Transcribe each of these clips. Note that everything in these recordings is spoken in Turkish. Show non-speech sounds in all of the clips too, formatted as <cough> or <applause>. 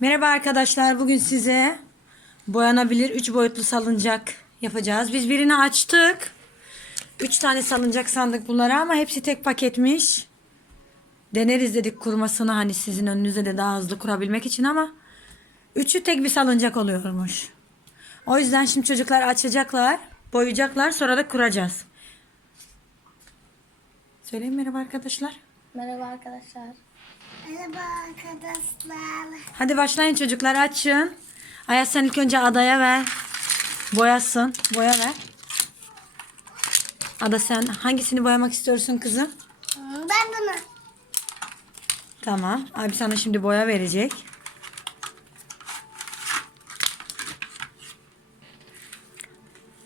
Merhaba arkadaşlar. Bugün size boyanabilir 3 boyutlu salıncak yapacağız. Biz birini açtık. 3 tane salıncak sandık bunlara ama hepsi tek paketmiş. Deneriz dedik kurmasını hani sizin önünüze de daha hızlı kurabilmek için ama üçü tek bir salıncak oluyormuş. O yüzden şimdi çocuklar açacaklar, boyayacaklar sonra da kuracağız. Söyleyin merhaba arkadaşlar. Merhaba arkadaşlar. Merhaba arkadaşlar. Hadi başlayın çocuklar açın. Ayaz sen ilk önce adaya ver. Boyasın. Boya ver. Ada sen hangisini boyamak istiyorsun kızım? Ben bunu. Tamam. Abi sana şimdi boya verecek.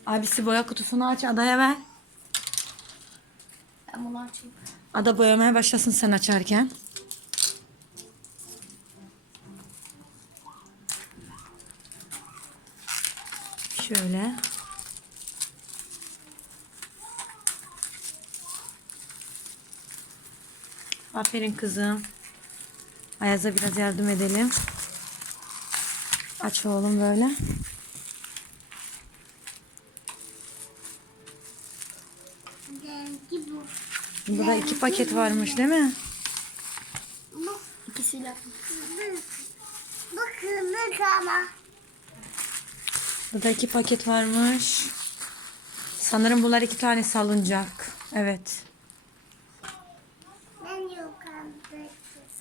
Abisi boya kutusunu aç adaya ver. Ben bunu açayım. Ada boyamaya başlasın sen açarken. Şöyle. Aferin kızım. Ayaz'a biraz yardım edelim. Aç oğlum böyle. Bunda da iki paket varmış değil mi? İkisiyle. bu, bu kırmızı ama. Burada iki paket varmış. Sanırım bunlar iki tane salıncak. Evet.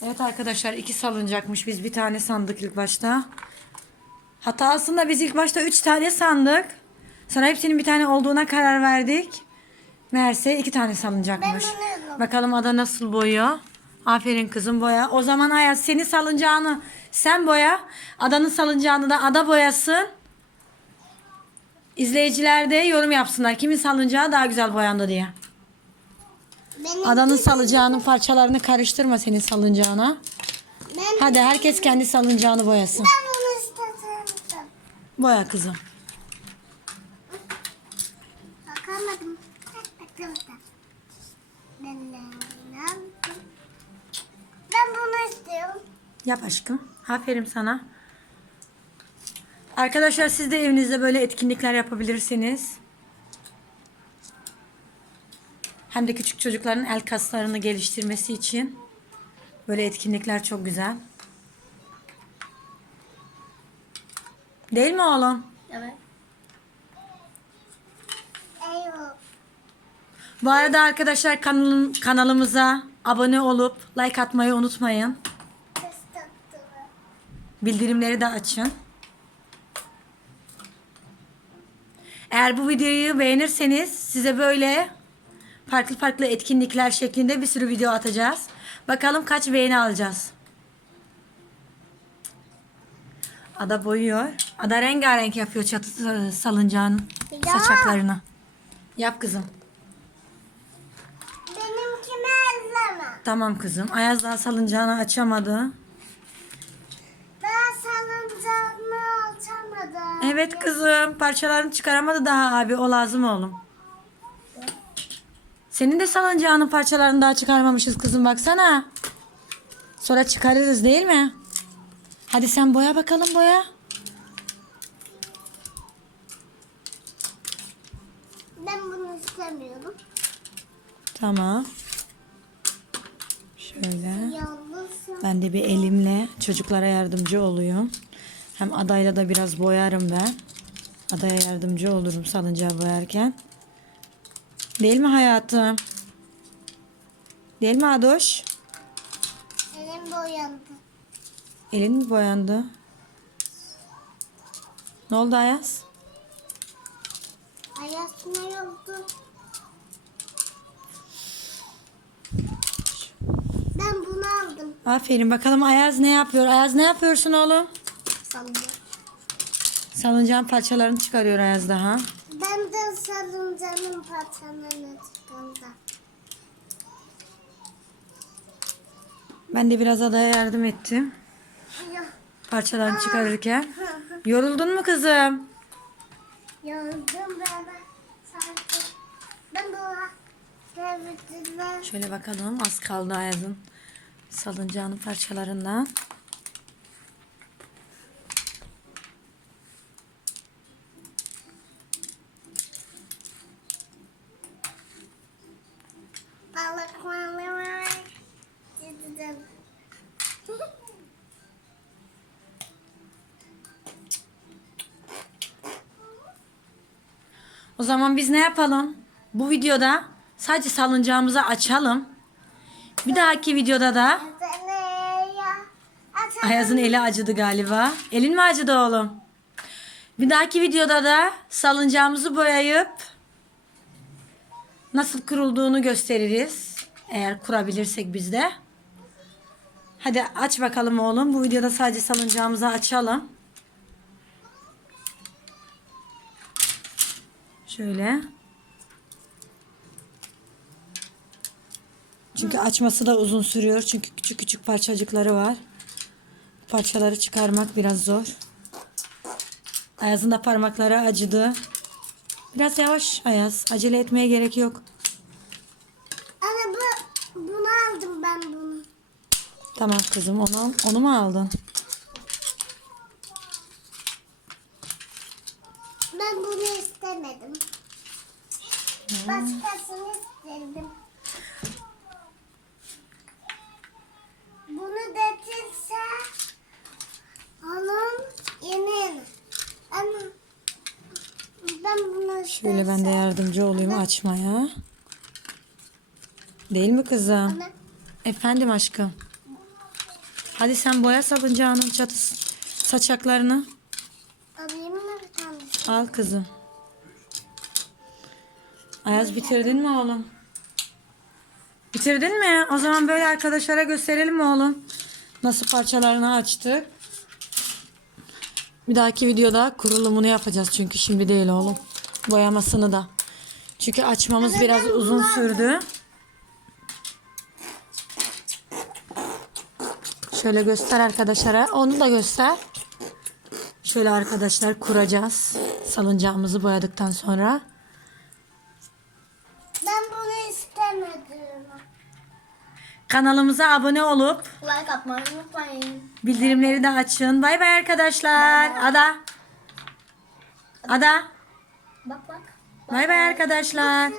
Evet arkadaşlar iki salıncakmış. Biz bir tane sandık ilk başta. Hatta aslında biz ilk başta üç tane sandık. Sonra hepsinin bir tane olduğuna karar verdik. Meğerse iki tane salıncakmış. Bakalım ada nasıl boyuyor. Aferin kızım boya. O zaman Ayaz senin salıncağını sen boya. Adanın salıncağını da ada boyasın. İzleyiciler de yorum yapsınlar. Kimin salıncağı daha güzel boyandı diye. Benim Adanın salıncağının parçalarını karıştırma senin salıncağına. Ben, Hadi herkes kendi salıncağını boyasın. ben bunu istedim. Boya kızım. Bakamadım. Bakamadım. Ben, ben, ben, ben bunu istiyorum. Yap aşkım. Aferin sana. Arkadaşlar siz de evinizde böyle etkinlikler yapabilirsiniz. Hem de küçük çocukların el kaslarını geliştirmesi için böyle etkinlikler çok güzel. Değil mi oğlum? Evet. Bu arada arkadaşlar kanalım, kanalımıza abone olup like atmayı unutmayın. Bildirimleri de açın. Eğer bu videoyu beğenirseniz size böyle farklı farklı etkinlikler şeklinde bir sürü video atacağız. Bakalım kaç beğeni alacağız. Ada boyuyor. Ada rengarenk yapıyor çatı salıncağın Ya. saçaklarını. Yap kızım. Benimkini elleme. Tamam kızım. Ayaz daha salıncağını açamadı. Evet kızım. Parçalarını çıkaramadı daha abi. O lazım oğlum. Senin de salıncağının parçalarını daha çıkarmamışız kızım baksana. Sonra çıkarırız değil mi? Hadi sen boya bakalım boya. Ben bunu istemiyorum. Tamam. Şöyle. Ben de bir elimle çocuklara yardımcı oluyorum. Hem adayla da biraz boyarım ben. Adaya yardımcı olurum salıncağı boyarken. Değil mi hayatım? Değil mi Adoş? Elim boyandı. Elin mi boyandı? Ne oldu Ayaz? Ayasına yoldu. Ben bunu aldım. Aferin bakalım Ayaz ne yapıyor? Ayaz ne yapıyorsun oğlum? Salıncak. Salıncağın parçalarını çıkarıyor Ayaz daha. Ben de salıncağın parçalarını çıkardım. Ben de biraz adaya yardım ettim. Parçalarını çıkarırken. <laughs> Yoruldun mu kızım? Yoruldum ben. Sanki. Ben Şöyle bakalım az kaldı Ayaz'ın salıncağının parçalarından. O zaman biz ne yapalım? Bu videoda sadece salıncağımızı açalım. Bir dahaki videoda da Ayaz'ın eli acıdı galiba. Elin mi acıdı oğlum? Bir dahaki videoda da salıncağımızı boyayıp nasıl kurulduğunu gösteririz. Eğer kurabilirsek biz de. Hadi aç bakalım oğlum. Bu videoda sadece salıncağımızı açalım. Şöyle. Çünkü açması da uzun sürüyor. Çünkü küçük küçük parçacıkları var. Parçaları çıkarmak biraz zor. Ayaz'ın da parmakları acıdı. Biraz yavaş Ayaz. Acele etmeye gerek yok. Anne bu, bunu aldım ben bunu. Tamam kızım onu, onu mu aldın? Ben bunu istemedim. Başkasını istedim. Bunu getirse onun yeni. Ama ben bunu Şöyle ben de yardımcı olayım açmaya. Değil mi kızım? Anne, Efendim aşkım. Hadi sen boya salıncağının çatısı saçaklarını. alayım mı? Al kızım. Ayaz bitirdin mi oğlum? Bitirdin mi? O zaman böyle arkadaşlara gösterelim mi oğlum? Nasıl parçalarını açtık. Bir dahaki videoda kurulumunu yapacağız çünkü şimdi değil oğlum. Boyamasını da. Çünkü açmamız biraz uzun sürdü. Şöyle göster arkadaşlara. Onu da göster. Şöyle arkadaşlar kuracağız. Salıncağımızı boyadıktan sonra. Kanalımıza abone olup Like atmayı unutmayın. bildirimleri de açın. Bay bay arkadaşlar. Ada. Ada. Bak bak. Bay bay arkadaşlar.